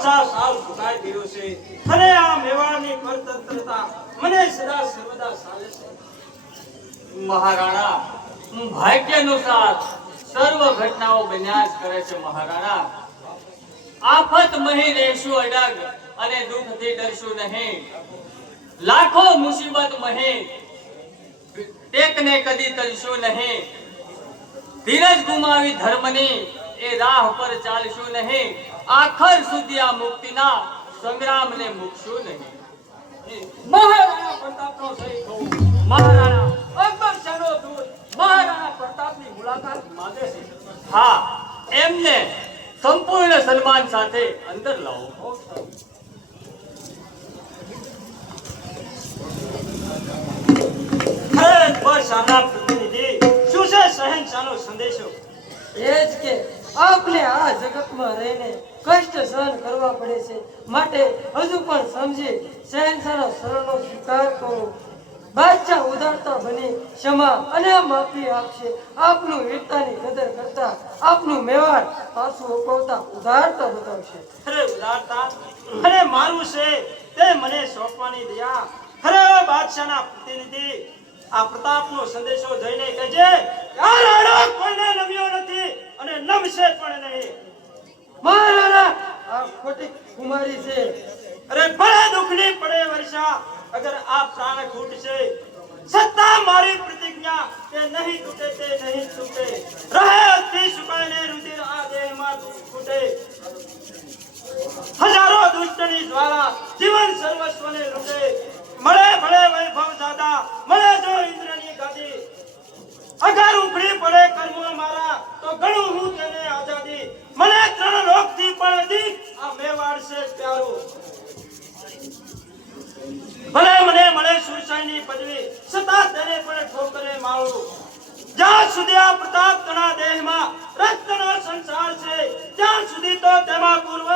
બાદશાહ સાલ ઝુકાઈ ગયો છે. અને આ મેવાડની પરતંત્રતા મને સદા સર્વદા સાલે છે. મહારાણા ભાગ્યાનુસાર સર્વ ઘટનાઓ બન્યા જ કરે છે, મહારાણા. આફત મહી રહેશું અડગ અને દુઃખથી ડરશું નહીં. લાખો મુસીબત મહી, ટેકને કદી તલશું નહીં. ધીરજ ગુમાવી ધર્મની એ રાહ પર ચાલશું નહીં. આખર સુધી આ મુક્તિના સંગ્રામને મૂકશું નહીં. મહારાણા પ્રતાપનો સહી કહું મહારાણા અકબર શાહનો દૂત મહારાણા પ્રતાપની મુલાકાત માંગે છે. હા, એમને સંપૂર્ણ સન્માન સાથે અંદર લાવો. શાહના પ્રતિનિધિ શું છે શહેનશાહનો સંદેશો. એ જ કે આપને આ જગતમાં રહીને કષ્ટ સહન કરવા પડે છે. માટે હજુ પણ સમજી શહેનશાહના શરણનો સ્વીકાર કરો. બાદશાહ ઉદારતા બની ક્ષમા અને માફી આપશે. આપનું વીરતાની કદર કરતા, આપનું મેવાડ પાછું અપાવતા ઉદારતા બતાવશે. અરે ઉદારતા? અરે મારું છે, તે મને સોંપવાની દયા. અરે બાદશાહના પ્રતિનિધિ, આ પ્રતાપનો સંદેશો જઈને કહેજે આ રાણો કોઈને નમ્યો નથી. અને પણ નહીં. મહારાણા, આ ખોટી કુમારી છે. અરે ભલે દુખની પડે વર્ષા, અગર આ પ્રાણ ખૂટશે સત્તા મારી પ્રતિજ્ઞા કે નહીં તૂટે તે નહીં તૂટે. રહે અતિ સુકાઈને રુધિર આ દેહમાં ખૂટે. હજારો દુષ્ટની જ્વાળા જીવન સર્વસ્વને લૂટે મળે ભલે વૈભવ દાદા મળે જો ઇન્દ્રની ગાદી અગર ઉખડી પડે કર્મો મારા તો ઘણું હું તેને આઝાદી મને ત્રણ લોકથી પણ અધિક આ મેવાડ છે પ્યારું ભલે મને મળે સુરસાઈની પદવી છતાં તેને પણ ઠોકરે જ્યાં સુધી આ પ્રતાપ તણા દેહમાં રક્તનો સંસાર છે ત્યાં સુધી તો તેમાં પૂર્વ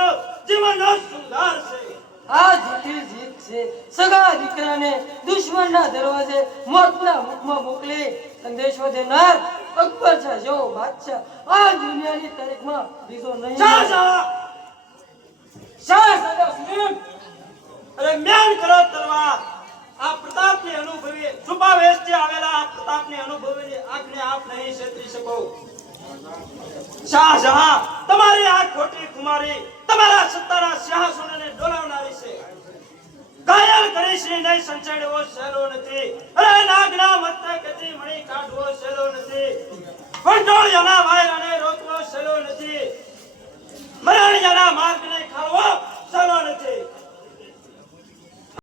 જીવનનો શૃંગાર છે. આ જૂઠી જીત છે. સગા દીકરાને દુશ્મનના દરવાજે મોતના મુખમાં મોકલી સંદેશો દેનાર અકબર શાહ જેવો બાદશાહ આ દુનિયાની તારીખમાં બીજો નહીં શા શા શા સદા સુનિલ અરે મ્યાન કરો તલવાર આ પ્રતાપની અનુભવી છુપા વેશથી આવેલા આ પ્રતાપની આંખને આપ નહીં છેતરી શકો. શાહજહાં, તમારી આ ખોટી કુમારી તમારા સત્તાના સિંહાસનને ડોલાવનારી છે. ઘાયલ કરી શ્રીને સંચેડવો સહેલો નથી. અરે નાગના મસ્તકેથી મણી કાઢવો સહેલો નથી. કંટોળિયાના વાયરાને